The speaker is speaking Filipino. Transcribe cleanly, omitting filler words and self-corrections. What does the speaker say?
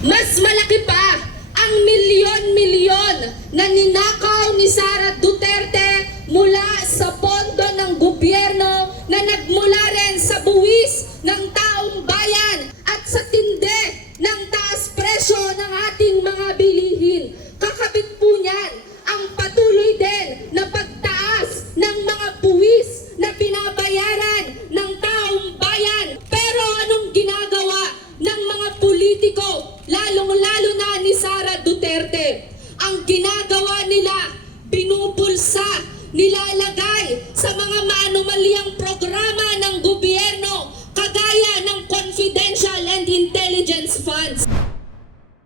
Mas malaki pa ang milyon-milyon na ninakaw ni Sara Duterte mula sa pondo ng gobyerno na nagmula rin sa buwis ng taong bayan at sa tindi ng taas presyo ng ating mga bilihin. Kakabit po niyan ang patuloy din na pagtaas ng mga buwis na binabayaran ng taong bayan. Pero anong ginagawa ng mga politiko, lalong-lalo na ni Sara Duterte? Ang ginagawa nila, binubulsa, nilalagay sa mga maanomaliang programa ng gobyerno kagaya ng confidential and intelligence funds.